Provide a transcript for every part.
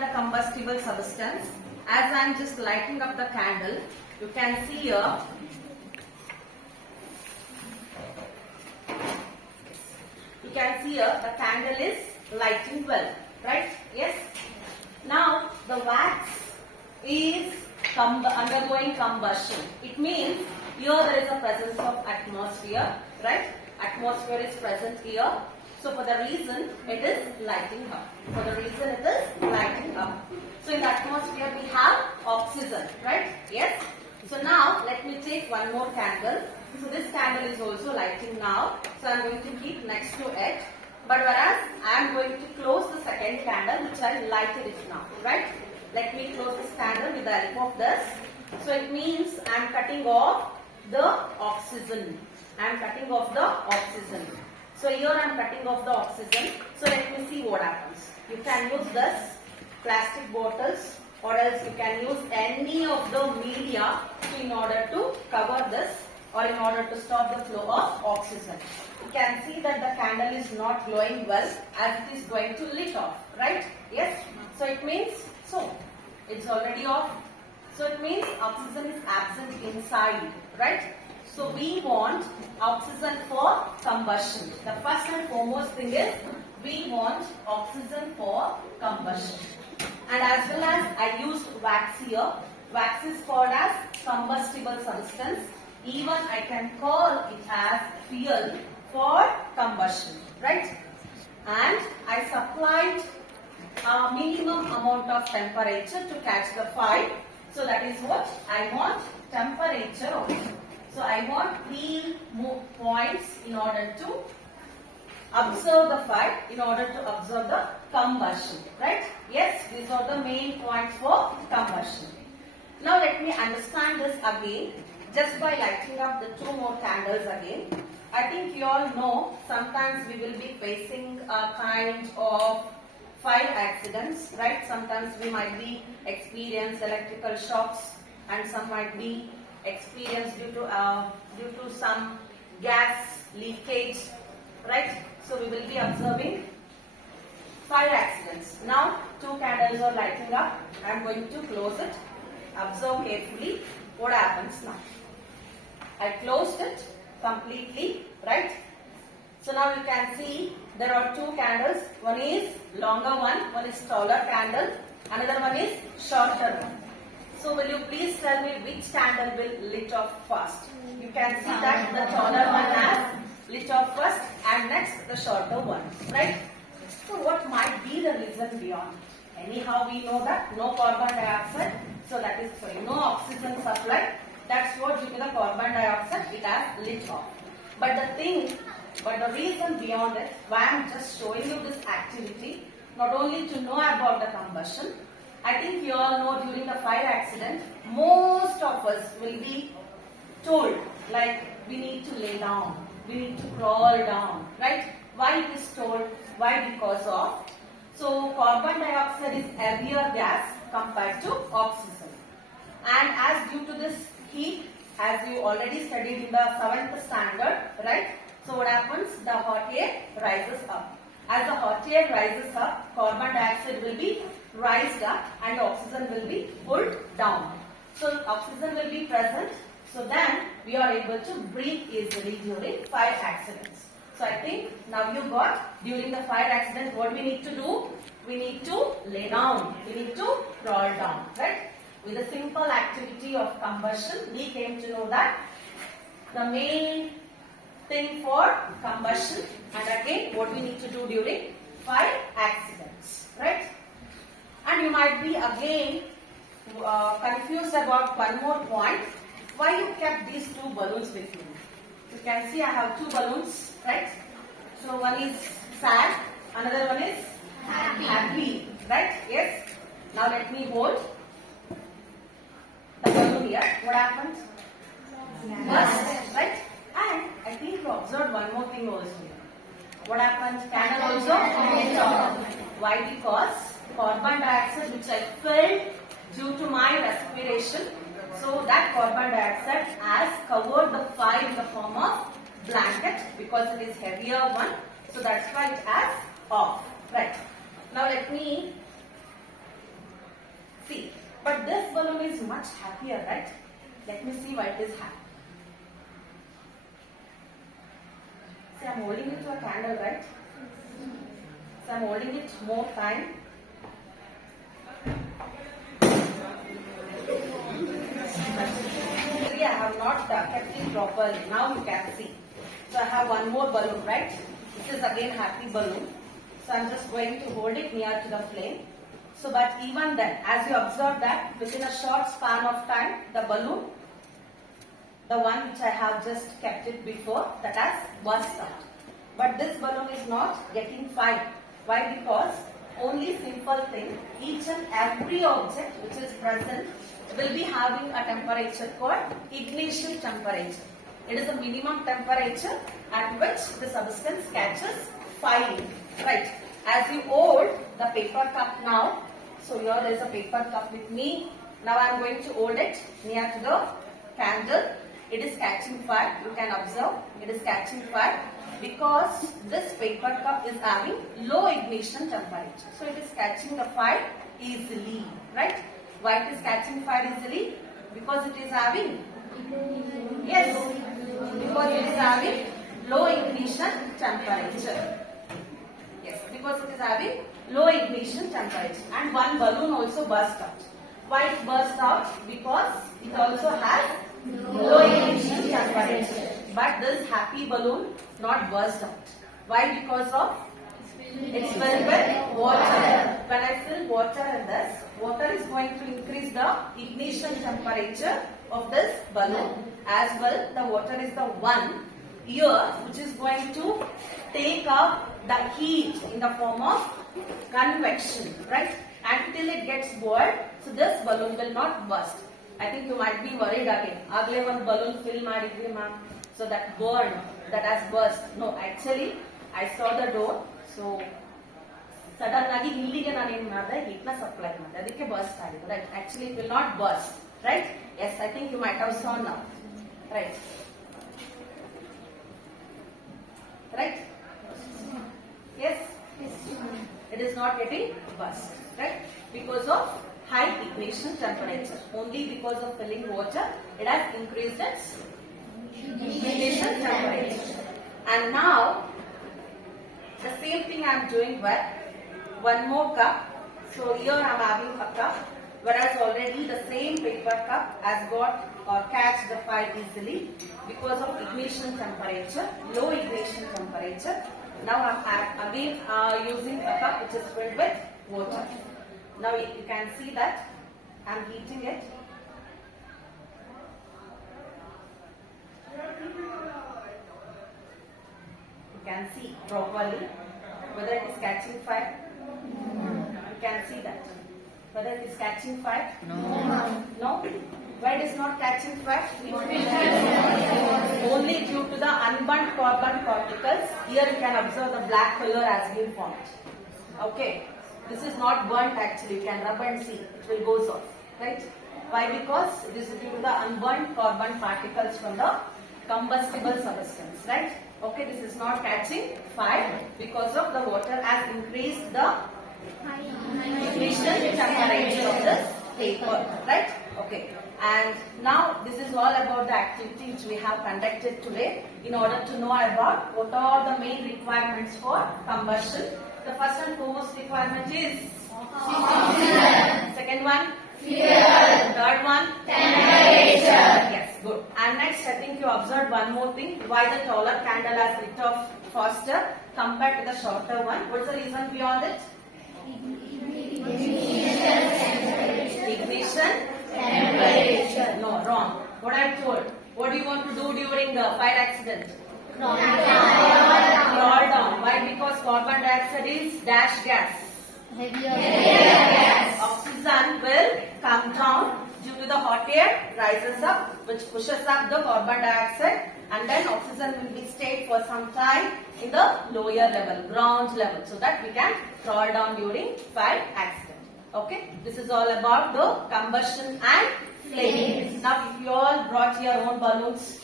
the combustible substance. As I am just lighting up the candle, you can see here. You can see here the candle is lighting well, right? Yes. Now the wax is undergoing combustion. It means here there is a presence of atmosphere, right? Atmosphere is present here. So for the reason it is lighting up. For the reason it is lighting up. So in the atmosphere we have oxygen, right? Yes. So now let me take one more candle. So this candle is also lighting now. So I am going to keep next to it. But whereas I am going to close the second candle which I lighted it now, right? Let me close this candle with the help of this. So it means I am cutting off the oxygen. I am cutting off the oxygen. So here I am cutting off the oxygen. So let me see what happens. You can use this plastic bottles or else you can use any of the media in order to cover this or in order to stop the flow of oxygen. You can see that the candle is not glowing well as it is going to lit off, right? Yes. So it means, so it's already off. So it means oxygen is absent inside, right? So we want oxygen for combustion. The first and foremost thing is we want oxygen for combustion. And as well as I used wax here. Wax is called as combustible substance. Even I can call it as fuel for combustion, right? And I supplied a minimum amount of temperature to catch the fire. So that is what I want, temperature also. So I want 3 points in order to observe the fire, in order to observe the combustion, right? Yes, these are the main points for combustion. Now let me understand this again just by lighting up the 2 more candles again. I think you all know sometimes we will be facing a kind of fire accidents, right? Sometimes we might be experience electrical shocks and some might be experienced due to some gas leakage, right? So we will be observing fire accidents. Now 2 candles are lighting up. I am going to close it. Observe carefully what happens now. I closed it completely, right? So now you can see there are 2 candles. One is longer one is taller candle, another one is shorter one. So will you please tell me which candle will lit off first? You can see that the taller one has lit off first and next the shorter one, right? So what might be the reason beyond? Anyhow we know that no carbon dioxide, so that is no oxygen supply. That's what due to the carbon dioxide it has lit off. But the reason beyond it, why I am just showing you this activity, not only to know about the combustion. I think you all know during the fire accident, most of us will be told like we need to lay down, we need to crawl down, right? Why it is told? Why? Because of, so carbon dioxide is heavier gas compared to oxygen. And as due to this heat, as you already studied in the 7th standard, right? So what happens? The hot air rises up. As the hot air rises up, carbon dioxide will be raised up and oxygen will be pulled down. So oxygen will be present. So then we are able to breathe easily during fire accidents. So I think now you got during the fire accident what we need to do? We need to lay down. We need to crawl down, right? With the simple activity of combustion, we came to know that the main thing for combustion and again what we need to do during fire accidents, right? And you might be again confused about one more point. Why you kept these 2 balloons with you? You can see I have 2 balloons, right? So one is sad, another one is happy, right? Yes. Now let me hold the balloon here. What happened? Burst, right? And I think you observed one more thing also here. What happened? Candle also lit off. Why? Because carbon dioxide which I felt due to my respiration, so that carbon dioxide has covered the fire in the form of blanket because it is heavier one. So that's why it has off. Right. Now let me But this balloon is much happier, right? Let me see why it is happy. See, I am holding it to a candle, right? So I am holding it more time. See, I have not kept it properly. Now you can see. So I have one more balloon, right? This is again happy balloon. So I am just going to hold it near to the flame. So but even then, as you observe that within a short span of time, the balloon, the one which I have just kept it before, that has burst out. But this balloon is not getting fired. Why? Because only simple thing, each and every object which is present will be having a temperature called ignition temperature. It is a minimum temperature at which the substance catches fire. Right. As you hold the paper cup now, so here there is a paper cup with me. Now I am going to hold it near to the candle. It is catching fire. You can observe it is catching fire because this paper cup is having low ignition temperature. So it is catching the fire easily. Right. Why it is catching fire easily? Because it is having, yes, because it is having low ignition temperature. Yes, because it is having low ignition temperature. And one balloon also burst out. Why it burst out? Because it also has low ignition temperature. But this happy balloon not burst out. Why? Because of it's filled with water. When I fill water in this, water is going to increase the ignition temperature of this balloon. As well, the water is the one here which is going to take up the heat in the form of convection, right? Until it gets boiled, so this balloon will not burst. I think you might be worried again. Agle one balloon fill madidri ma'am, so that burned, that has burst. No, actually, I saw the door. So sudden agi illige nanu ಏನು ಮಾಡಿದೆ heat na supply ಮಾಡಿದೆ ಅದಕ್ಕೆ burst ಆಗಿದೆ, right? Actually it will not burst, right? Yes, I think you might have saw now, right? Right? Yes? It is not getting burst, right? Because of high ignition temperature. Only because of filling water, it has increased its ignition temperature. And now, the same thing I am doing with one more cup. So here I am having a cup, whereas already the same paper cup has got or catch the fire easily because of ignition temperature, low ignition temperature. Now I am again using a cup which is filled with water. Now you can see that I am heating it. You can see properly whether it is catching fire. You can see that. Whether it is catching fire? No. No? Why it is not catching fire? Only due to the unburnt carbon particles. Here you can observe the black color has been formed. Okay. This is not burnt actually. You can rub and see. It will go off. Right? Why? Because this is due to the unburnt carbon particles from the combustible substance. Right? Okay. This is not catching fire because of the water has increased the ignition temperature of this paper. Right? Okay. And now this is all about the activity which we have conducted today in order to know about what are the main requirements for combustion. The first and foremost requirement is oxygen. Second one, fuel. Third one, temperature. Yes, good. And next, I think you observed one more thing. Why the taller candle has lit off faster compared to the shorter one? What's the reason beyond it? Ignition temperature. No, wrong. What I told. What do you want to do during the fire accident? Crawl down. Why? Because carbon dioxide is dash gas. Heavier gas. Oxygen will come down due to the hot air rises up, which pushes up the carbon dioxide, and then oxygen will be stayed for some time in the lower level, ground level, so that we can crawl down during fire accident. Okay, this is all about the combustion and flames. Now, if you all brought your own balloons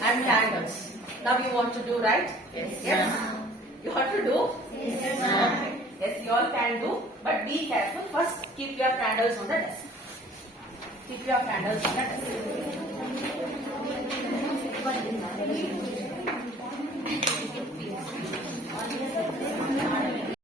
and candles, now you want to do, right? Yes. Yes. You want to do? Yes. Yes, you all can do, but be careful. First, keep your candles on the desk. Keep your candles in the desk.